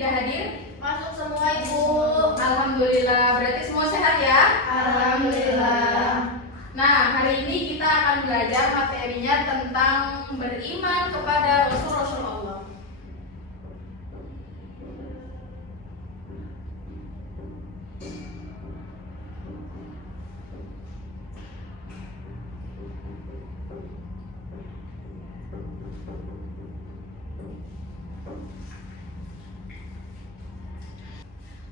tidak hadir? Masuk semua Ibu. Alhamdulillah, berarti semua sehat ya? Alhamdulillah. Nah, hari ini kita akan belajar materinya tentang beriman kepada Rasul-Rasul Allah.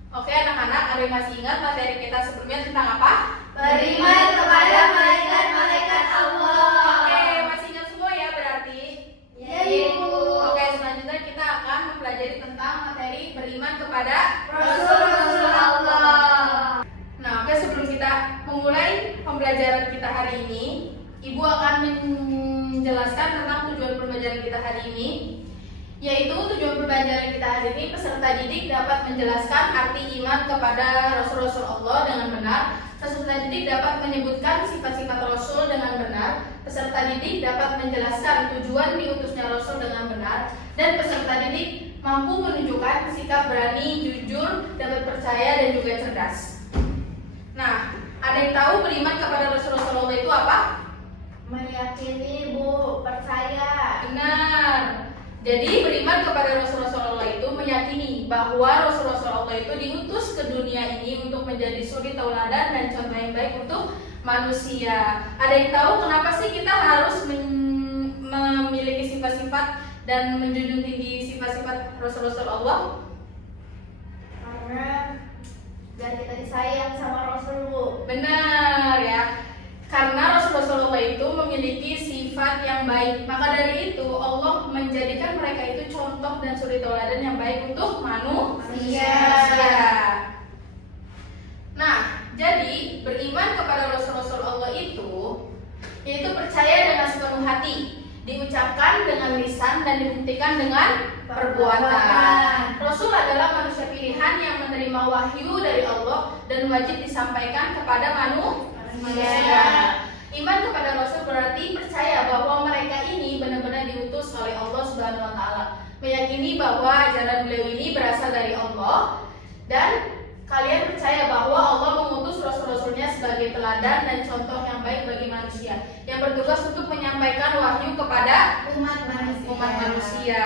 Oke anak-anak, ada yang masih ingat materi kita sebelumnya tentang apa? Beriman kepada malaikat-malaikat Allah. Oke, masih ingat semua ya berarti? Ya Ibu. Oke, selanjutnya kita akan mempelajari tentang materi beriman kepada Rasul-Rasul Allah. Nah, oke, sebelum kita memulai pembelajaran kita hari ini, Ibu akan menjelaskan tentang tujuan pembelajaran kita hari ini. Yaitu tujuan pembelajaran kita hari ini, peserta didik dapat menjelaskan arti iman kepada Rasul-Rasul Allah dengan benar. Peserta didik dapat menyebutkan sifat-sifat Rasul dengan benar. Peserta didik dapat menjelaskan tujuan diutusnya Rasul dengan benar. Dan peserta didik mampu menunjukkan sikap berani, jujur, dapat percaya, dan juga cerdas. Nah, ada yang tahu beriman kepada Rasul-Rasul Allah itu apa? Meyakini Bu, percaya. Benar. Jadi beriman kepada Rasul-Rasul Allah itu meyakini bahwa Rasul-Rasul Allah itu diutus ke dunia ini untuk menjadi suri tauladan dan contoh yang baik untuk manusia. Ada yang tahu kenapa sih kita harus memiliki sifat-sifat dan menjunjung tinggi sifat-sifat Rasul-Rasul Allah? Karena biar kita disayang sama Rasul Bu. Benar ya. Karena Rasul-Rasul itu memiliki sifat yang baik, maka dari itu Allah menjadikan mereka itu contoh dan suri tauladan yang baik untuk manusia. Nah, jadi beriman kepada Rasul-Rasul Allah itu yaitu percaya dengan sepenuh hati, diucapkan dengan lisan dan dibuktikan dengan perbuatan. Rasul adalah manusia pilihan yang menerima wahyu dari Allah dan wajib disampaikan kepada manusia. Iman kepada Rasul berarti percaya bahwa mereka ini benar-benar diutus oleh Allah Subhanahu wa taala. Meyakini bahwa ajaran beliau ini berasal dari Allah dan kalian percaya bahwa Allah mengutus rasul-rasulnya sebagai teladan dan contoh yang baik bagi manusia yang bertugas untuk menyampaikan wahyu kepada Umat manusia.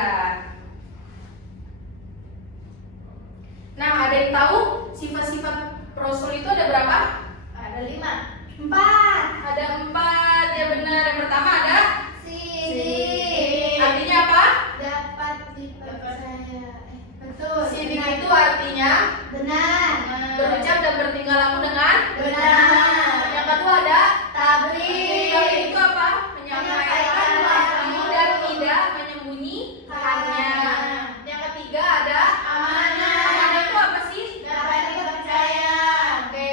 Nah, ada yang tahu sifat-sifat Rasul itu ada berapa? Ada 5. 4. Ada 4, ya benar. Yang pertama ada Sidik. artinya apa? Dapat dipercaya. Betul. Sidik itu artinya benar. berucap dan bertingkah laku dengan Benar. Yang kedua ada Tabligh. tabligh itu apa? Menyampaikan wahyu dan tidak menyembunyikannya. Yang ketiga ada Amanah. amanah itu apa sih? Dapat dipercaya. Oke,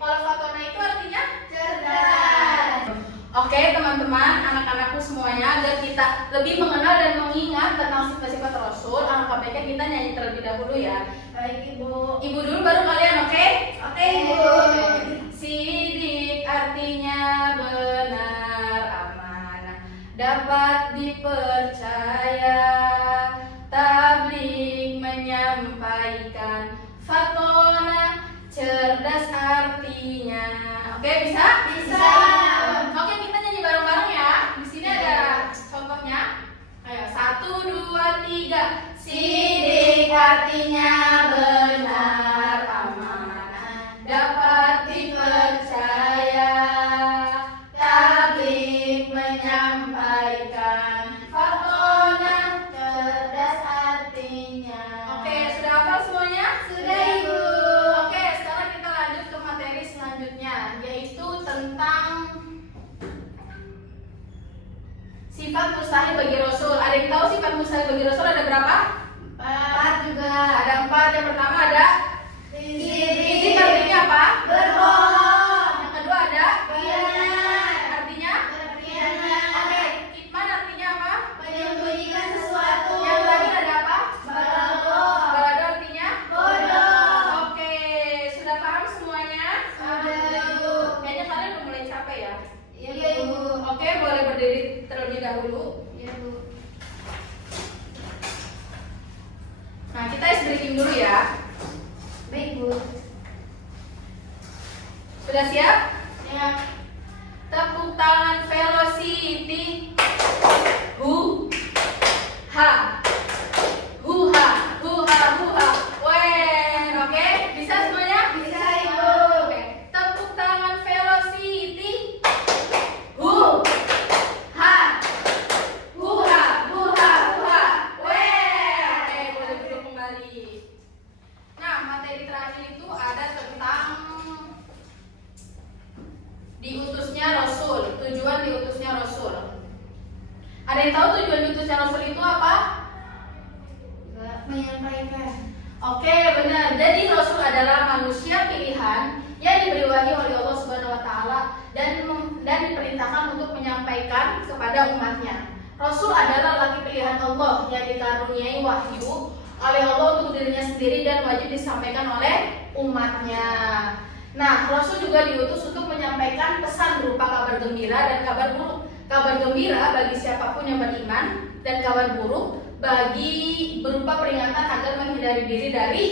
kalau fatona itu artinya Cerdas. Oke teman-teman, anak-anakku semuanya, agar kita lebih mengenal dan mengingat tentang sifat-sifat Rasul, alangkah baiknya kita nyanyi terlebih dahulu ya. Baik Ibu. Ibu dulu baru kalian, oke? Oke Ibu. Sidik artinya benar, amanah, dapat dipercaya. Tabligh menyampaikan, fatona cerdas artinya. Oke, bisa? Bisa. Oke, kita nyanyi bareng-bareng ya. Di sini ada contohnya. Ayo, 1, 2, 3. Sidik artinya benar, amanah, dapat dipercaya. Tabligh menyampaikan, fatona cerdas artinya. Oke, sudah hafal semuanya? Sudah Ibu. Oke, sekarang kita lanjut ke materi selanjutnya, yaitu tentang sifat mustahil bagi Rasul. Ada yang tahu sifat mustahil bagi Rasul ada berapa? 4 juga. Ada 4. Yang pertama ada sidik artinya apa? Berbohong. Yang kedua ada Khianat. artinya? Berkhianat. Oke, kitman artinya apa? Menyembunyikan sesuatu. Yang terakhir ada apa? Balado. Balado artinya? Bodoh. Oke, sudah paham semuanya? Sudah Ibu. Kayaknya kalian udah mulai capek ya? Iya Ibu. Oke, boleh berdiri terlebih dahulu. Iya Bu. sedikit dulu ya. Baik, Bu. Sudah siap? Siap. Tepuk tangan velocity. Hu ha. Hu ha. Hu ha hu ha. Weh, oke? Bisa semuanya? Bisa, Ibu. Oke. Tepuk tangan velocity. Hu ha. Hu ha hu ha hu ha. Weh, oke, boleh duduk kembali. Nah, materi terakhir itu ada tentang diutusnya Rasul, tujuan diutusnya Rasul. Ada yang tahu tujuan diutusnya Rasul itu apa? Menyampaikan. Oke, benar. Jadi Rasul adalah manusia pilihan yang diberi wahyu oleh Allah Subhanahu wa taala dan diperintahkan untuk menyampaikan kepada umatnya. Rasul adalah laki pilihan Allah yang dikaruniai wahyu oleh Allah untuk dirinya sendiri dan wajib disampaikan oleh umatnya. Nah, Rasul juga diutus untuk menyampaikan pesan berupa kabar gembira dan kabar buruk. Kabar gembira bagi siapapun yang beriman dan kabar buruk bagi berupa peringatan agar menghindari diri dari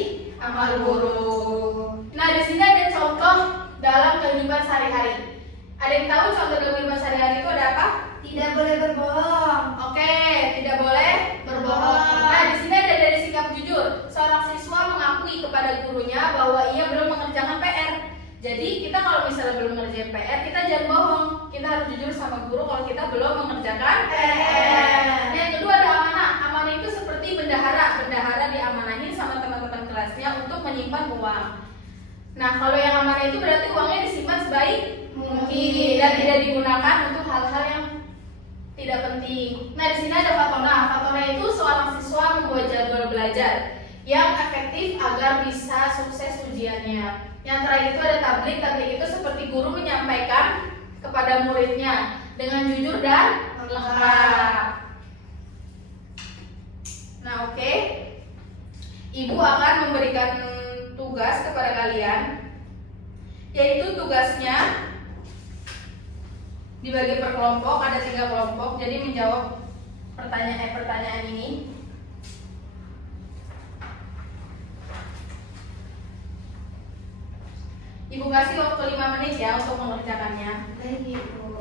amal buruk. Nah, di sini ada contoh dalam kehidupan sehari-hari. Ada yang tahu contoh dalam kehidupan sehari-hari itu ada apa? Tidak boleh berbohong. Oke, tidak boleh berbohong. Nah, di sini ada dari sikap jujur. Seorang siswa mengakui kepada gurunya bahwa ia belum mengerjakan PR. Jadi kita kalau misalnya belum mengerjakan PR, kita jangan bohong. Kita harus jujur sama guru kalau kita belum mengerjakan PR. Nah, yang kedua ada amanah. Amanah itu seperti bendahara. Bendahara diamanahin sama teman-teman kelasnya untuk menyimpan uang. Nah, kalau yang amanah itu berarti uangnya disimpan sebaik mungkin dan tidak digunakan untuk hal-hal yang tidak penting. Nah, di sini ada Fatona. Fatona itu seorang siswa membuat jadwal belajar yang efektif agar bisa sukses ujiannya. Yang terakhir itu ada tablik. Tablik itu seperti guru menyampaikan kepada muridnya dengan jujur dan lengkap. Nah, oke. Ibu akan memberikan tugas kepada kalian, yaitu tugasnya dibagi per kelompok, ada 3 kelompok. Jadi menjawab pertanyaan ini. Ibu kasih waktu 5 menit ya untuk mengerjakannya. Baik, Ibu.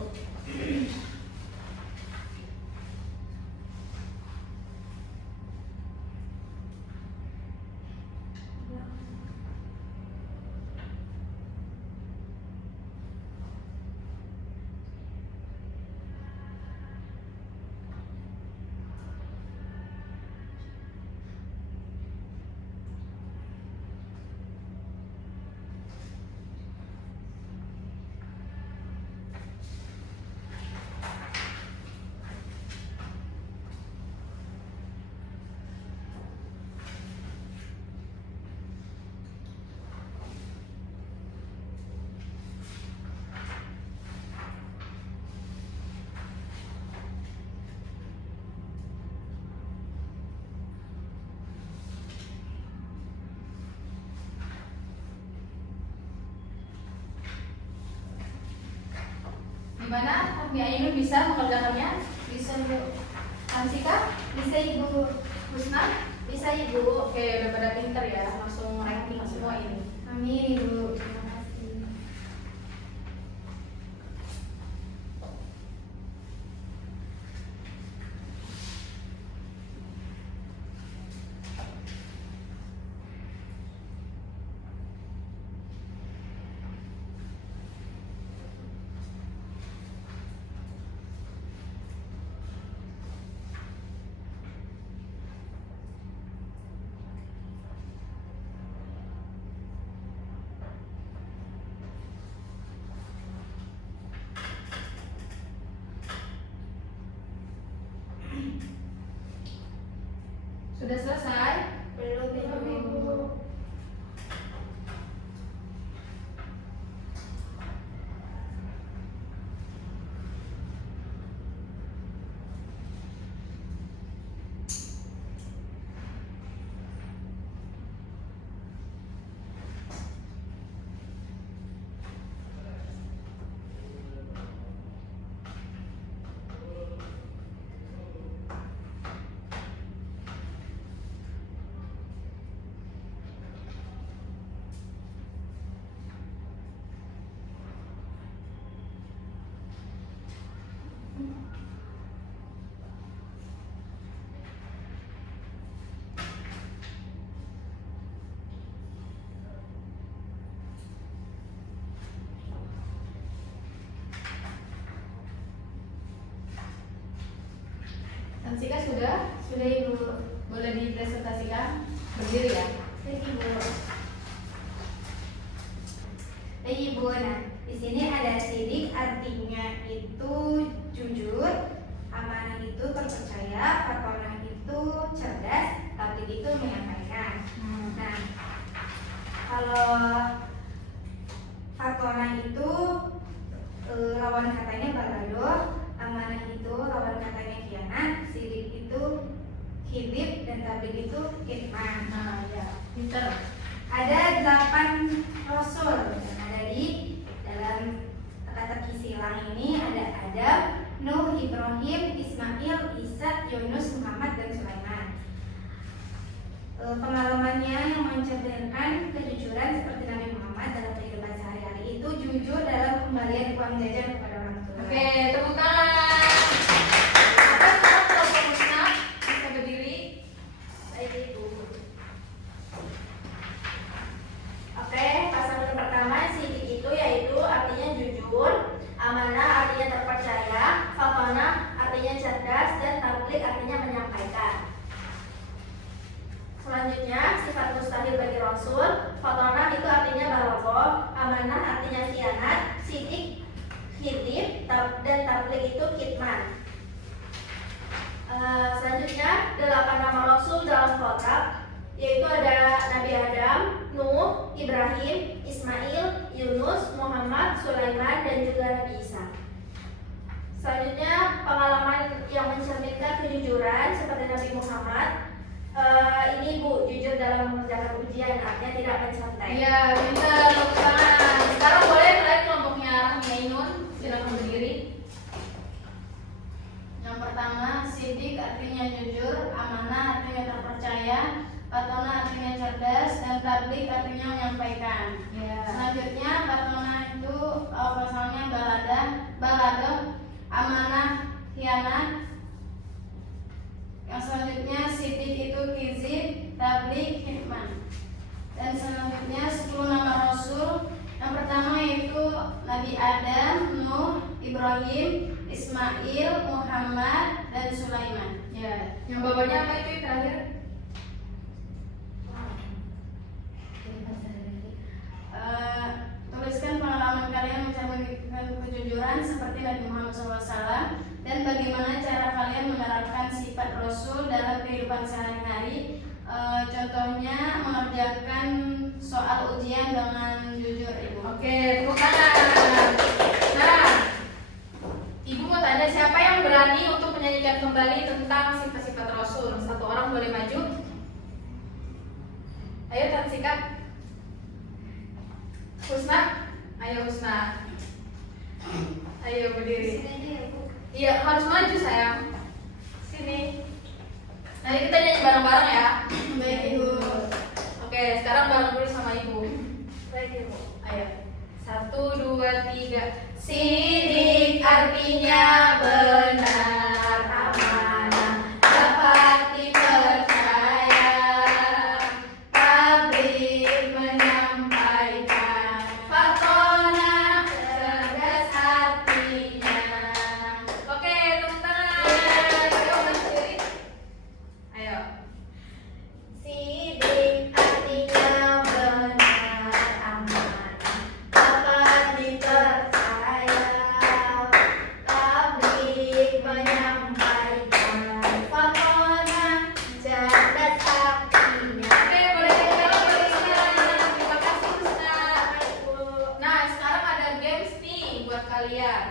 Gimana? Umi Ainun bisa mengerjakannya? Bisa, Bu. Hansika? Bisa, Ibu. Husna? Bisa, Ibu. Oke, udah pada pinter ya, langsung ranking semua ini. Amin, Ibu. Terima kasih. Sudah Ibu. Boleh dipresentasikan? Berdiri ya. Baik Ibu. Baik Ibu, nah di sini ada sidik, artinya itu jujur, amanah itu terpercaya, fatonah itu cerdas, tablik itu menyampaikan. Nah, kalau fatonah itu lawan katanya balado, amanah itu lawan katanya khianat, sidik itu hidib, dan tablik itu kitman. Nah, ya. Pinter. Ada 8 rasul yang ada di dalam teka-teki silang ini. Ada Adam, Nuh, Ibrahim, Ismail, Isa, Yunus, Muhammad, dan Sulaiman. Pengalamannya yang mencerminkan kejujuran seperti Nabi Muhammad dalam kehidupan sehari-hari itu jujur dalam kembalian uang jajan kepada orang tua. Oke, tepuk tangan. Apa sekarang kelompok Husna bisa berdiri? Baik Ibu. Oke, pasangan pertama sidik itu yaitu artinya jujur, amanah artinya terpercaya, fatonah artinya cerdas, dan tablik artinya menyampaikan. Selanjutnya sifat mustahil bagi Rasul, fatonah itu artinya balaghah, amanah artinya khianat, sidik, hidib, dan tablik itu kitman. Selanjutnya 8 nama Rasul dalam kotak, yaitu ada Nabi Adam, Nuh, Ibrahim, Ismail, Yunus, Muhammad, Sulaiman, dan juga Nabi Isa. Selanjutnya pengalaman yang mencerminkan kejujuran seperti Nabi Muhammad. Ini Bu, jujur dalam mengerjakan ujian, artinya tidak mencontek. Iya, pintar, tepuk tangan. Sekarang boleh mulai kelompoknya Rahmi Ainun, silakan berdiri. Yang pertama, sidik artinya jujur, amanah artinya terpercaya, fatonah artinya cerdas, dan tablik artinya menyampaikan. Ya. Selanjutnya fatonah itu pasalnya balado, amanah, khianat. Yang selanjutnya sidik itu kizib, tablik, hikman. Dan selanjutnya 10 nama Rasul. Yang pertama yaitu Nabi Adam, Nuh, Ibrahim, Ismail, Muhammad, dan Sulaiman. Ya. Yang bawahnya apa itu yang terakhir? Tuliskan pengalaman kalian mencerminkan kejujuran seperti Nabi Muhammad SAW, dan bagaimana cara kalian menerapkan sifat Rasul dalam kehidupan sehari-hari. Contohnya mengerjakan soal ujian dengan jujur, Ibu. Oke, tepuk tangan. Nah, Ibu mau tanya siapa yang berani untuk menyanyikan kembali tentang sifat-sifat Rasul? Satu orang boleh maju. Ayo, Tansikat. Husna, ayo Husna. Ayo berdiri. Sini aja ya Bu. Iya, harus maju sayang. Sini. Nanti kita nyanyi bareng-bareng ya. Baik Ibu. Oke, sekarang bareng dulu sama Ibu. Baik Ibu. Ayo. 1, 2, 3. Sidik artinya benar, amanah, dapat dipercaya, tablik menyampaikan, fatonah cerdas hatinya. Oke, tepuk tangan. Ayo berdiri. Ayo. Sidik artinya benar, amanah, dapat dipercaya, tablik menyampaikan, fatonah cerdas hatinya. Oke, boleh jalan Husna. Terima kasih Husna. Nah, sekarang ada games nih buat kalian.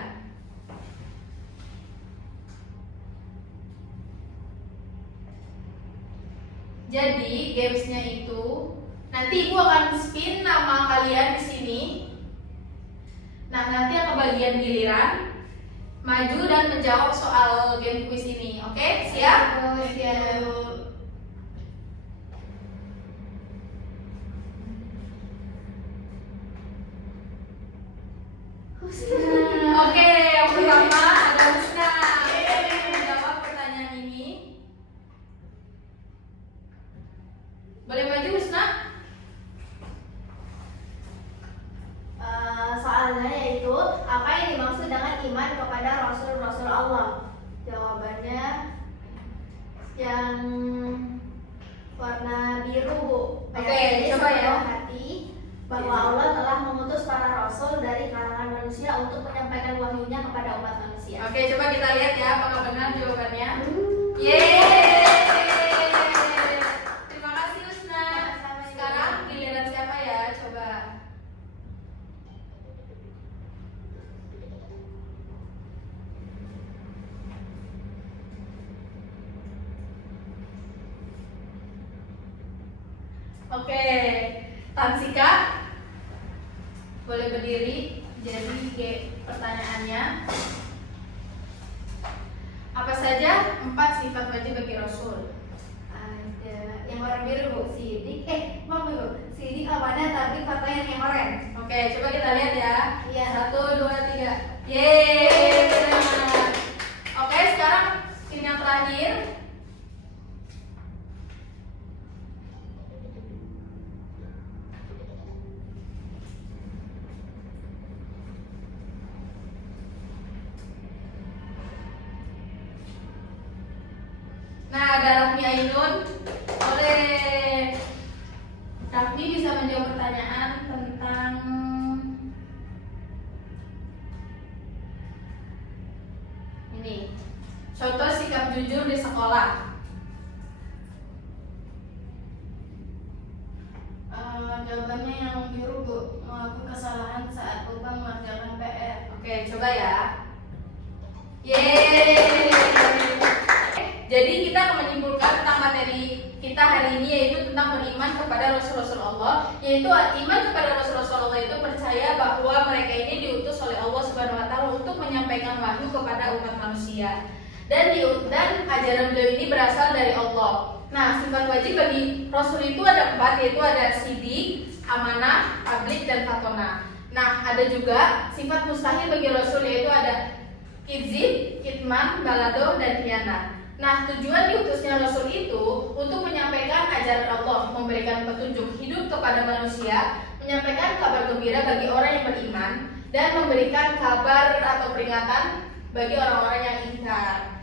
Jadi gamesnya itu nanti Ibu akan spin nama kalian di sini. Nah, nanti yang kebagian giliran maju dan menjawab soal game quiz ini. Oke, siap? Siap. Oke, yang pertama ada Husna. Menjawab pertanyaan ini. Boleh maju Husna? Soalnya yaitu apa yang dimaksud dengan iman kepada Rasul-Rasul Allah? Jawabannya yang Bu. Oke, coba ya. Hati. Bahwa Allah telah mengutus para rasul dari kalangan manusia untuk menyampaikan wahyunya kepada umat manusia. Oke, coba kita lihat ya apakah benar jawabannya. Yeay. Terima kasih Husna. Sekarang giliran siapa ya? Coba. Oke, Tansika boleh berdiri. Jadi pertanyaannya, apa saja 4 sifat wajib bagi Rasul? Ada yang warna biru Bu, sidik. Maaf Bu, sidik amanah tapi fotonya yang oren. Oke, coba kita lihat ya. Iya. 1, 2, 3. Yeay, benar. Oke, sekarang tim yang terakhir. Nah, ada Rahmi Ainun. Oleh Rahmi bisa menjawab pertanyaan tentang ini. Contoh sikap jujur di sekolah. Jawabannya yang biru Bu, mengakui kesalahan saat lupa mengerjakan PR. Oke, coba ya. Yeay. Jadi kita akan menyimpulkan tentang materi kita hari ini, yaitu tentang beriman kepada Rasul-Rasul Allah. Yaitu iman kepada Rasul-Rasul Allah itu percaya bahwa mereka ini diutus oleh Allah Subhanahu Wa Taala untuk menyampaikan wahyu kepada umat manusia. Dan ajaran beliau ini berasal dari Allah. Nah, sifat wajib bagi Rasul itu ada 4, yaitu ada sidik, amanah, tabligh, dan fatona. Nah, ada juga sifat mustahil bagi Rasul, yaitu ada kizib, kitman, balado, dan khianat. Nah, tujuan diutusnya Rasul itu untuk menyampaikan ajaran Allah, memberikan petunjuk hidup kepada manusia, menyampaikan kabar gembira bagi orang yang beriman, dan memberikan kabar atau peringatan bagi orang-orang yang ingkar.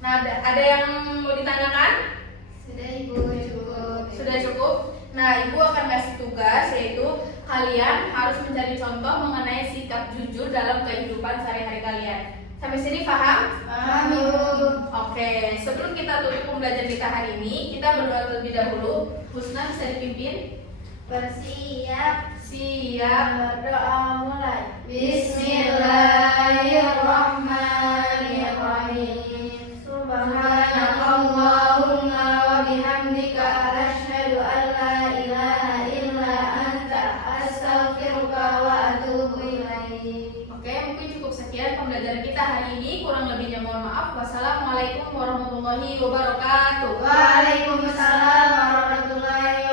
Nah, ada yang mau ditanyakan? Sudah Ibu, cukup. Sudah cukup? Nah, Ibu akan kasih tugas, yaitu kalian harus mencari contoh mengenai sikap jujur dalam kehidupan sehari-hari kalian. Sampai sini paham? Paham Ibu. Oke, sebelum kita tutup pembelajaran kita hari ini, kita berdoa terlebih dahulu. Husna bisa dipimpin? Bersiap. Siap. Berdoa mulai. Bismillahirrahmanirrahim. Subhanakallahumma wa bihamdika asyhadu an la ilaha illa anta astaghfiruka wa atubu ilaik. Oke, mungkin cukup sekian pembelajaran kita hari ini. Kurang lebihnya mohon maaf. Wassalamualaikum warahmatullahi wabarakatuh. Waalaikumsalam warahmatullahi